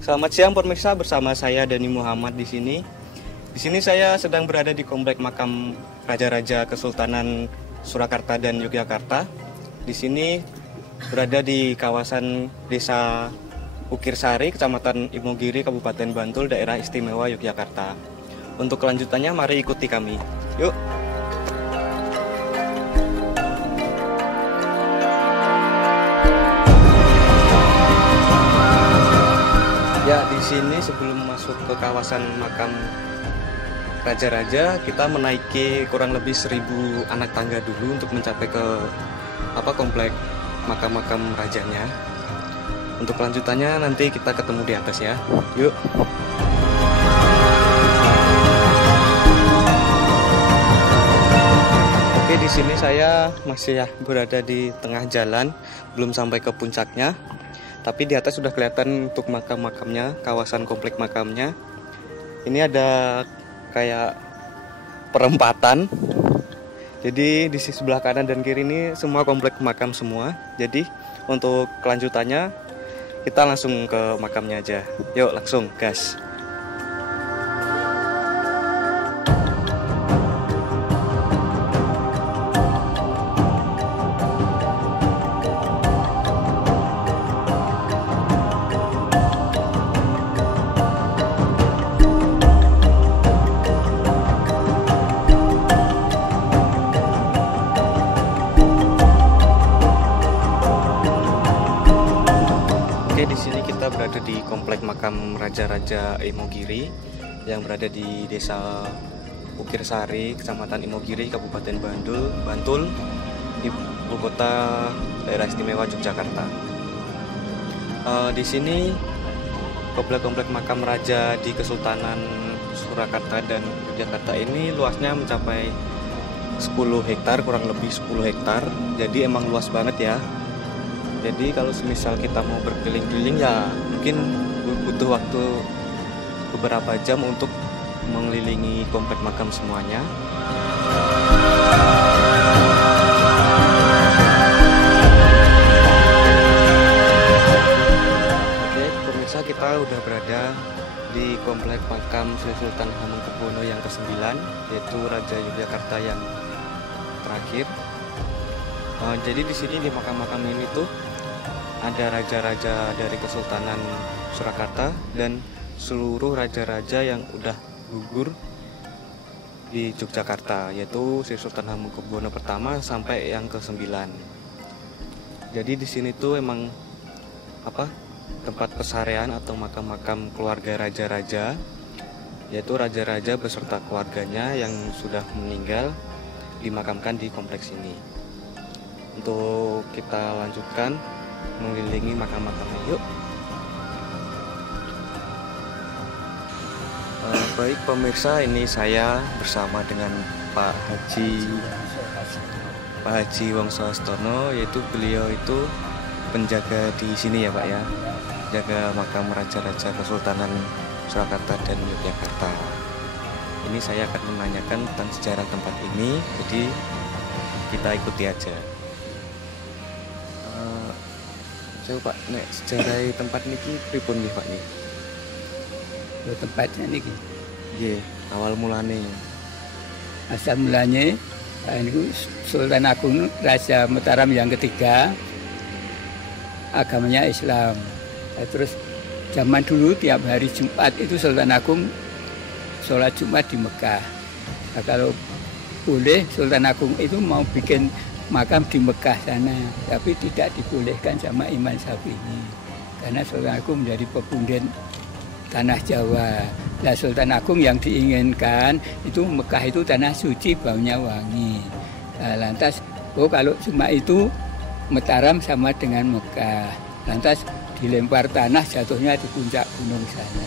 Selamat siang pemirsa, bersama saya Dani Muhammad di sini. Di sini saya sedang berada di komplek makam Raja-Raja Kesultanan Surakarta dan Yogyakarta. Di sini berada di kawasan Desa Ukirsari, Kecamatan Imogiri, Kabupaten Bantul, Daerah Istimewa Yogyakarta. Untuk kelanjutannya mari ikuti kami. Yuk. Ya, di sini sebelum masuk ke kawasan makam Raja-Raja, kita menaiki kurang lebih 1000 anak tangga dulu untuk mencapai ke komplek makam-makam rajanya. Untuk kelanjutannya nanti kita ketemu di atas ya. Yuk. Oke, di sini saya masih berada di tengah jalan, belum sampai ke puncaknya. Tapi di atas sudah kelihatan untuk makam-makamnya, kawasan komplek makamnya. Ini ada kayak perempatan. Jadi di sisi sebelah kanan dan kiri ini semua komplek makam semua. Jadi untuk kelanjutannya kita langsung ke makamnya aja. Yuk langsung gas. Di sini kita berada di komplek makam Raja-Raja Imogiri yang berada di Desa Ukirsari, Kecamatan Imogiri, Kabupaten Bantul, ibu kota Daerah Istimewa Yogyakarta. Di sini komplek-komplek makam raja di Kesultanan Surakarta dan Yogyakarta ini luasnya mencapai 10 hektar, kurang lebih 10 hektar. Jadi emang luas banget ya. Jadi kalau semisal kita mau berkeliling-keliling ya mungkin butuh waktu beberapa jam untuk mengelilingi komplek makam semuanya. Oke pemirsa, kita udah berada di komplek makam Sri Sultan Hamengkubuwono yang ke-9, yaitu Raja Yogyakarta yang terakhir. Jadi di sini di makam-makam ini tuh ada raja-raja dari Kesultanan Surakarta dan seluruh raja-raja yang udah gugur di Yogyakarta, yaitu Sri Sultan Hamengkubuwono pertama sampai yang ke-9. Jadi di sini tuh emang tempat pesarian atau makam-makam keluarga raja-raja, yaitu raja-raja beserta keluarganya yang sudah meninggal dimakamkan di kompleks ini. Untuk kita lanjutkan mengelilingi makam-makamnya, yuk. Baik pemirsa, ini saya bersama dengan Pak Haji Wongsoastono, yaitu beliau itu penjaga di sini ya Pak ya, jaga makam Raja-Raja Kesultanan Surakarta dan Yogyakarta. Ini saya akan menanyakan tentang sejarah tempat ini, jadi kita ikuti aja. Pak, nek sejarah tempat niki pripun nggih Pak niki? Tempatnya niki. Nggih, awal mulane. Asal mulanya niku Sultan Agung Raja Mataram yang ketiga, agamanya Islam. Terus zaman dulu tiap hari Jumat itu Sultan Agung sholat Jumat di Mekah. Nah, kalau boleh Sultan Agung itu mau bikin makam di Mekah sana, tapi tidak dibolehkan sama Imam Syafi'i karena Sultan Agung menjadi pepundet tanah Jawa. Nah, Sultan Agung yang diinginkan itu Mekah itu tanah suci, baunya wangi. Nah, lantas kalau cuma itu Mataram sama dengan Mekah, lantas dilempar tanah jatuhnya di puncak gunung sana.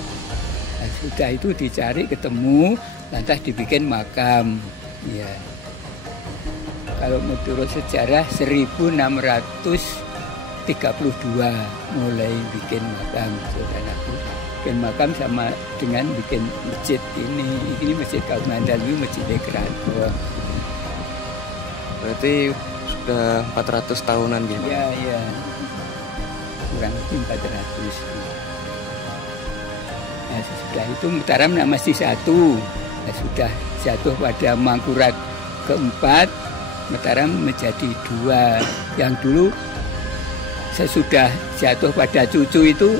Nah, sudah itu dicari ketemu, lantas dibikin makam. Ya. Kalau menurut sejarah 1632 mulai bikin makam Sultan Agung. Bikin makam sama dengan bikin masjid ini. Ini masjid Kaumandan, ini masjid Keraton. Berarti sudah 400 tahunan gitu? Iya, iya. Kurang lebih 400. Nah, sesudah itu Mataram masih satu. Nah, sudah jatuh pada Mangkurat keempat, Mataram menjadi dua. Yang dulu sesudah jatuh pada cucu itu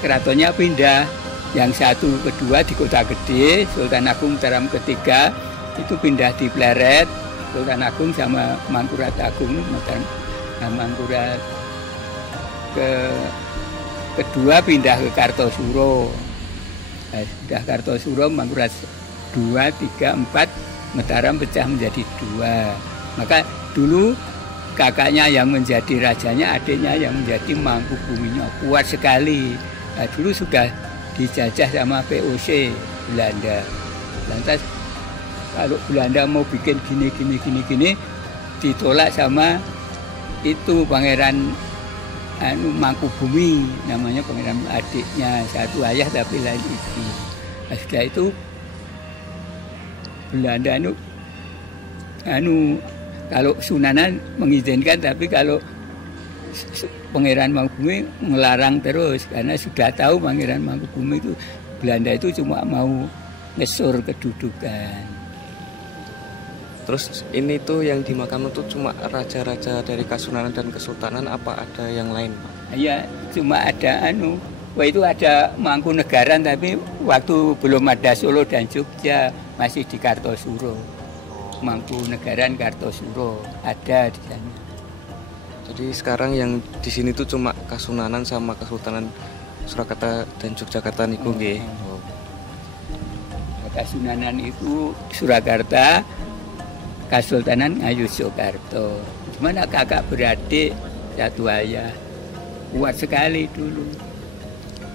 keratonnya pindah. Yang satu kedua di Kota Gede, Sultan Agung Mataram ketiga itu pindah di Pleret, Sultan Agung sama Mangkurat Agung Mataram. Nah, Mangkurat kedua pindah ke Kartosuro. Nah, sudah Kartosuro, Mangkurat 2, 3, 4, Mataram pecah menjadi 2. Maka dulu kakaknya yang menjadi rajanya, adiknya yang menjadi Mangkubuminya, kuat sekali. Nah, dulu sudah dijajah sama VOC Belanda. Lantas kalau Belanda mau bikin gini, ditolak sama itu Pangeran Mangkubumi, namanya Pangeran, adiknya satu ayah tapi lain ibu. Nah, setelah itu Belanda kalau Sunanan mengizinkan, tapi kalau Pangeran Mangkubumi melarang terus karena sudah tahu Pangeran Mangkubumi itu Belanda itu cuma mau ngesur kedudukan. Terus ini tuh yang dimakan itu cuma raja-raja dari Kasunanan dan Kesultanan, apa ada yang lain, Pak? Iya, cuma ada itu ada Mangkunegaran, tapi waktu belum ada Solo dan Jogja masih di Kartosuro. Mangkunegaran Kartosuro ada di sana. Jadi sekarang yang di sini tuh cuma Kasunanan sama Kesultanan Surakarta dan Yogyakarta niku nggih. Kasunanan itu Surakarta, Kesultanan Ngayogyakarta. Gimana kakak beradik satu ayah, kuat sekali dulu.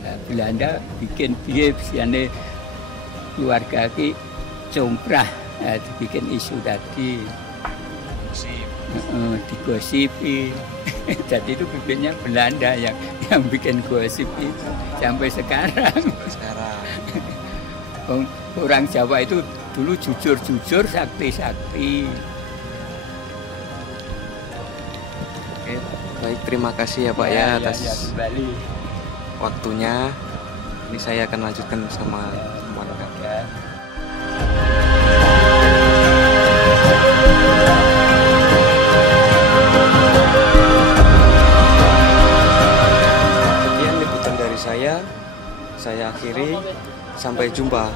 Nah, Belanda bikin biasanya keluarga ki congkrah, nah, dibikin isu tadi. Digosipi. Jadi itu bikinnya Belanda yang bikin gosip itu sampai sekarang. Orang Jawa itu dulu jujur, sakti. Oke, baik, terima kasih ya Pak ya atas waktunya. Ini saya akan lanjutkan sama teman kakak. Sekian liputan dari saya akhiri. Sampai jumpa.